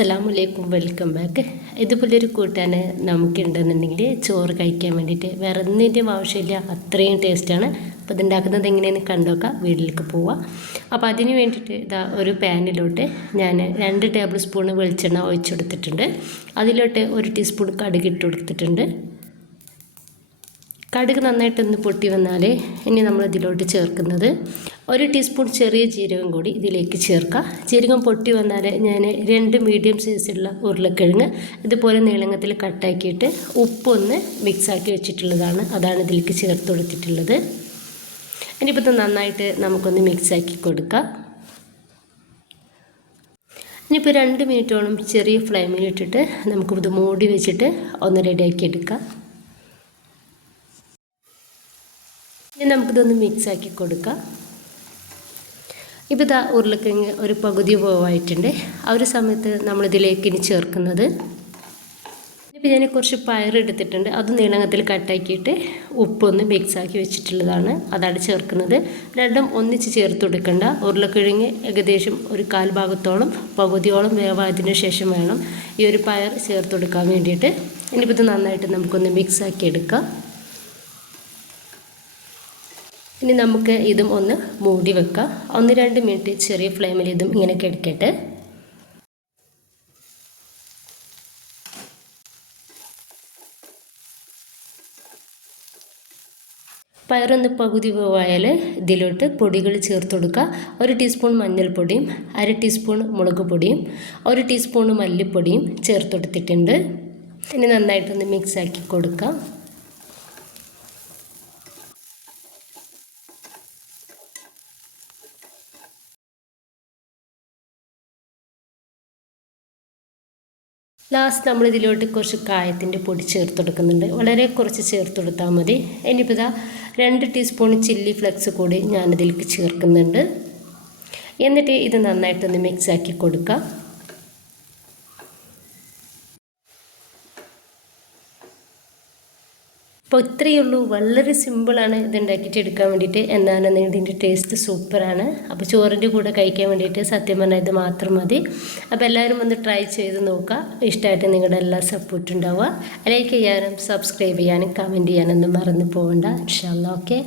അസ്സലാമലൈക്കും welcome back. ഇതുപോലൊരു കൂട്ടാൻ നമുക്കുണ്ടെന്നുണ്ടെങ്കിൽ ചോറ് കഴിക്കാൻ വേണ്ടിയിട്ട് വേറെ ഒന്നിന്റെയും ആവശ്യമില്ല അത്രയും ടേസ്റ്റാണ്. അപ്പോൾ ഇതുണ്ടാക്കുന്നത് എങ്ങനെയാണ് കണ്ടോക്കാം വീട്ടിലേക്ക് പോവാം. അപ്പോൾ അതിന് വേണ്ടിയിട്ട് ഇതാ ഒരു പാനിലോട്ട് ഞാൻ രണ്ട് ടേബിൾ സ്പൂൺ വെളിച്ചെണ്ണ ഒഴിച്ചെടുത്തിട്ടുണ്ട്. അതിലോട്ട് ഒരു ടീസ്പൂൺ കടുക് ഇട്ട് കൊടുത്തിട്ടുണ്ട്. കടുക് നന്നായിട്ടൊന്ന് പൊട്ടി വന്നാൽ ഇനി നമ്മൾ ഇതിലോട്ട് ചേർക്കുന്നത് ഒരു ടീസ്പൂൺ ചെറിയ ജീരകം കൂടി ഇതിലേക്ക് ചേർക്കാം. ജീരകം പൊട്ടി വന്നാൽ ഞാൻ രണ്ട് മീഡിയം സൈസുള്ള ഉരുളക്കിഴങ്ങ് ഇതുപോലെ നീളങ്ങത്തിൽ കട്ടാക്കിയിട്ട് ഉപ്പൊന്ന് മിക്സാക്കി വെച്ചിട്ടുള്ളതാണ്. അതാണ് ഇതിലേക്ക് ചേർത്ത് കൊടുത്തിട്ടുള്ളത്. ഇനിയിപ്പോൾ ഇത് നന്നായിട്ട് നമുക്കൊന്ന് മിക്സാക്കി കൊടുക്കാം. ഇനിയിപ്പോൾ രണ്ട് മിനിറ്റോളം ചെറിയ ഫ്ലെയിമിലിട്ടിട്ട് നമുക്കിത് മൂടി വെച്ചിട്ട് ഒന്ന് റെഡിയാക്കി എടുക്കാം. ഇനി നമുക്കിതൊന്ന് മിക്സ് ആക്കി കൊടുക്കാം. ഇപ്പോൾ ഇതാ ഉരുളക്കിഴങ്ങ് ഒരു പകുതി പോവായിട്ടുണ്ട് ആ ഒരു സമയത്ത് നമ്മളിതിലേക്ക് ഇനി ചേർക്കുന്നത് ഇപ്പോൾ ഞാൻ കുറച്ച് പയർ എടുത്തിട്ടുണ്ട്. അത് നീളങ്ങത്തിൽ കട്ടാക്കിയിട്ട് ഉപ്പൊന്ന് മിക്സ് ആക്കി വെച്ചിട്ടുള്ളതാണ്. അതാണ് ചേർക്കുന്നത്. രണ്ടും ഒന്നിച്ച് ചേർത്ത് കൊടുക്കേണ്ട. ഉരുളക്കിഴങ്ങ് ഏകദേശം ഒരു കാൽ ഭാഗത്തോളം പകുതിയോളം വേവായതിനു ശേഷം വേണം ഈ ഒരു പയർ ചേർത്ത് കൊടുക്കാൻ വേണ്ടിയിട്ട്. ഇനിയിപ്പോൾ ഇത് നന്നായിട്ട് നമുക്കൊന്ന് മിക്സ് ആക്കി എടുക്കാം. ഇനി നമുക്ക് ഇതും ഒന്ന് മൂടി വെക്കാം. ഒന്ന് രണ്ട് മിനിറ്റ് ചെറിയ ഫ്ലെയിമിൽ ഇതും ഇങ്ങനെ കിടക്കട്ടെ. പയറൊന്ന് പകുതി പോവായാൽ ഇതിലോട്ട് പൊടികൾ ചേർത്ത് കൊടുക്കുക. ഒരു ടീസ്പൂൺ മഞ്ഞൾപ്പൊടിയും അര ടീസ്പൂൺ മുളക് പൊടിയും ഒരു ടീസ്പൂൺ മല്ലിപ്പൊടിയും ചേർത്ത് കൊടുത്തിട്ടുണ്ട്. ഇനി നന്നായിട്ടൊന്ന് മിക്സാക്കി കൊടുക്കാം. ലാസ്റ്റ് നമ്മൾ ഇതിലോട്ട് കുറച്ച് കായത്തിന്റെ പൊടി ചേർത്ത് കൊടുക്കുന്നുണ്ട് വളരെ കുറച്ച് ചേർത്ത് കൊടുത്താൽ മതി. ഇനിയിപ്പോൾ ഇതാ രണ്ട് ടീസ്പൂൺ ചില്ലി ഫ്ലെക്സ് കൂടി ഞാനിതിലേക്ക് ചേർക്കുന്നുണ്ട്. എന്നിട്ട് ഇത് നന്നായിട്ടൊന്ന് മിക്സാക്കി കൊടുക്കാം. അപ്പോൾ ഇത്രയേ ഉള്ളൂ. വളരെ സിമ്പിളാണ് ഇത് ഉണ്ടാക്കിയിട്ട് എടുക്കാൻ വേണ്ടിയിട്ട്. എന്നാലും ഇതിന്റെ ടേസ്റ്റ് സൂപ്പറാണ് അപ്പോൾ ചോറിന്റെ കൂടെ കഴിക്കാൻ വേണ്ടിയിട്ട് സത്യം പറഞ്ഞാൽ ഇത് മാത്രം മതി. അപ്പോൾ എല്ലാവരും ഒന്ന് ട്രൈ ചെയ്ത് നോക്കുക. ഇഷ്ടമായിട്ട് നിങ്ങളുടെ എല്ലാ സപ്പോർട്ടും ഉണ്ടാവുക. ലൈക്ക് ചെയ്യാനും സബ്സ്ക്രൈബ് ചെയ്യാനും കമന്റ് ചെയ്യാനൊന്നും മറന്നു പോകണ്ട ഇൻഷാല്ല ഓക്കെ